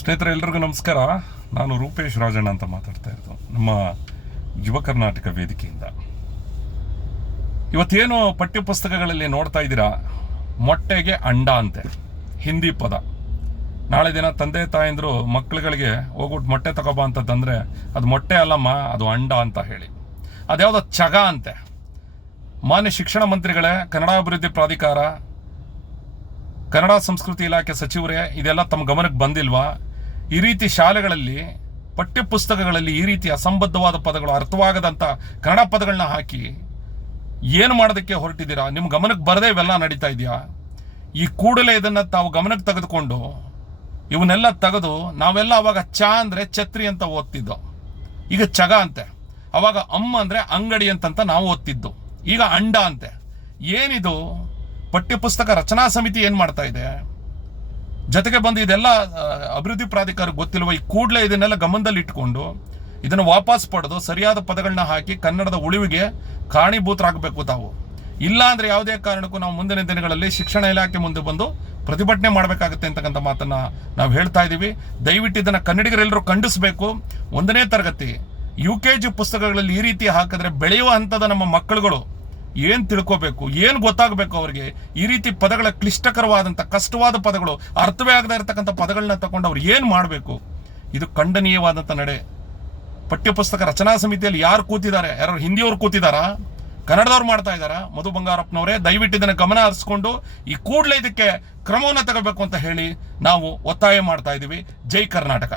ಸ್ನೇಹಿತರೆ ಎಲ್ರಿಗೂ ನಮಸ್ಕಾರ. ನಾನು ರೂಪೇಶ್ ರಾಜಣ್ಣ ಅಂತ ಮಾತಾಡ್ತಾ ಇರೋದು ನಮ್ಮ ಯುವ ಕರ್ನಾಟಕ ವೇದಿಕೆಯಿಂದ. ಇವತ್ತೇನು ಪಠ್ಯಪುಸ್ತಕಗಳಲ್ಲಿ ನೋಡ್ತಾ ಇದ್ದೀರಾ, ಮೊಟ್ಟೆಗೆ ಅಂಡ ಅಂತೆ ಹಿಂದಿ ಪದ. ನಾಳೆ ದಿನ ತಂದೆ ತಾಯಂದ್ರು ಮಕ್ಕಳುಗಳಿಗೆ ಹೋಗ್ಬಿಟ್ಟು ಮೊಟ್ಟೆ ತಗೋಬಾ ಅಂತಂದರೆ ಅದು ಮೊಟ್ಟೆ ಅಲ್ಲಮ್ಮ, ಅದು ಅಂಡ ಅಂತ ಹೇಳಿ. ಅದ್ಯಾವುದೋ ಚಗ ಅಂತೆ. ಮಾನ್ಯ ಶಿಕ್ಷಣ ಮಂತ್ರಿಗಳೇ, ಕನ್ನಡ ಅಭಿವೃದ್ಧಿ ಪ್ರಾಧಿಕಾರ, ಕನ್ನಡ ಸಂಸ್ಕೃತಿ ಇಲಾಖೆ ಸಚಿವರೇ, ಇದೆಲ್ಲ ತಮ್ಮ ಗಮನಕ್ಕೆ ಬಂದಿಲ್ವಾ? ಈ ರೀತಿ ಶಾಲೆಗಳಲ್ಲಿ ಪಠ್ಯಪುಸ್ತಕಗಳಲ್ಲಿ ಈ ರೀತಿ ಅಸಂಬದ್ಧವಾದ ಪದಗಳು, ಅರ್ಥವಾಗದಂಥ ಕನ್ನಡ ಪದಗಳನ್ನ ಹಾಕಿ ಏನು ಮಾಡೋದಕ್ಕೆ ಹೊರಟಿದ್ದೀರಾ? ನಿಮ್ಮ ಗಮನಕ್ಕೆ ಬರದೇ ಇವೆಲ್ಲ ನಡೀತಾ ಇದೆಯಾ? ಈ ಕೂಡಲೇ ಇದನ್ನು ತಾವು ಗಮನಕ್ಕೆ ತೆಗೆದುಕೊಂಡು ಇವನ್ನೆಲ್ಲ ತೆಗೆದು, ನಾವೆಲ್ಲ ಅವಾಗ ಚ ಅಂದರೆ ಛತ್ರಿ ಅಂತ ಓದ್ತಿದ್ದೋ, ಈಗ ಚಗ ಅಂತೆ. ಅವಾಗ ಅಮ್ಮ ಅಂದರೆ ಅಂಗಡಿ ಅಂತಂತ ನಾವು ಓದ್ತಿದ್ದು, ಈಗ ಅಂಡ ಅಂತೆ. ಏನಿದು? ಪಠ್ಯಪುಸ್ತಕ ರಚನಾ ಸಮಿತಿ ಏನು ಮಾಡ್ತಾ ಇದೆ? ಜೊತೆಗೆ ಬಂದು ಇದೆಲ್ಲ ಅಭಿವೃದ್ಧಿ ಪ್ರಾಧಿಕಾರಕ್ಕೆ ಗೊತ್ತಿಲ್ವ? ಈ ಕೂಡಲೇ ಇದನ್ನೆಲ್ಲ ಗಮನದಲ್ಲಿ ಇಟ್ಕೊಂಡು ಇದನ್ನು ವಾಪಸ್ ಪಡೆದು ಸರಿಯಾದ ಪದಗಳನ್ನ ಹಾಕಿ ಕನ್ನಡದ ಉಳಿವಿಗೆ ಕಾರಣೀಭೂತರಾಗಬೇಕು ತಾವು. ಇಲ್ಲ ಅಂದರೆ ಯಾವುದೇ ಕಾರಣಕ್ಕೂ ನಾವು ಮುಂದಿನ ದಿನಗಳಲ್ಲಿ ಶಿಕ್ಷಣ ಇಲಾಖೆ ಮುಂದೆ ಬಂದು ಪ್ರತಿಭಟನೆ ಮಾಡಬೇಕಾಗುತ್ತೆ ಅಂತಕ್ಕಂಥ ಮಾತನ್ನ ನಾವು ಹೇಳ್ತಾ ಇದ್ದೀವಿ. ದಯವಿಟ್ಟು ಇದನ್ನು ಕನ್ನಡಿಗರೆಲ್ಲರೂ ಖಂಡಿಸಬೇಕು. 1ನೇ ತರಗತಿ UKG ಪುಸ್ತಕಗಳಲ್ಲಿ ಈ ರೀತಿ ಹಾಕಿದ್ರೆ ಬೆಳೆಯುವ ಹಂತದ ನಮ್ಮ ಮಕ್ಕಳುಗಳು ಏನು ತಿಳ್ಕೋಬೇಕು, ಏನು ಗೊತ್ತಾಗಬೇಕು ಅವರಿಗೆ? ಈ ರೀತಿ ಪದಗಳ ಕ್ಲಿಷ್ಟಕರವಾದಂಥ ಕಷ್ಟವಾದ ಪದಗಳು, ಅರ್ಥವೇ ಆಗದೇ ಇರತಕ್ಕಂಥ ಪದಗಳನ್ನ ತಗೊಂಡು ಅವ್ರು ಏನು ಮಾಡಬೇಕು? ಇದು ಖಂಡನೀಯವಾದಂಥ ನಡೆ. ಪಠ್ಯಪುಸ್ತಕ ರಚನಾ ಸಮಿತಿಯಲ್ಲಿ ಯಾರು ಕೂತಿದ್ದಾರೆ? ಯಾರು ಹಿಂದಿಯವ್ರು ಕೂತಿದ್ದಾರಾ? ಕನ್ನಡದವ್ರು ಮಾಡ್ತಾ ಇದ್ದಾರಾ? ಮಧು ಬಂಗಾರಪ್ಪನವರೇ, ದಯವಿಟ್ಟು ಇದನ್ನು ಗಮನ ಹರಿಸ್ಕೊಂಡು ಈ ಕೂಡಲೇ ಇದಕ್ಕೆ ಕ್ರಮವನ್ನು ತಗೋಬೇಕು ಅಂತ ಹೇಳಿ ನಾವು ಒತ್ತಾಯ ಮಾಡ್ತಾ ಇದ್ದೀವಿ. ಜೈ ಕರ್ನಾಟಕ.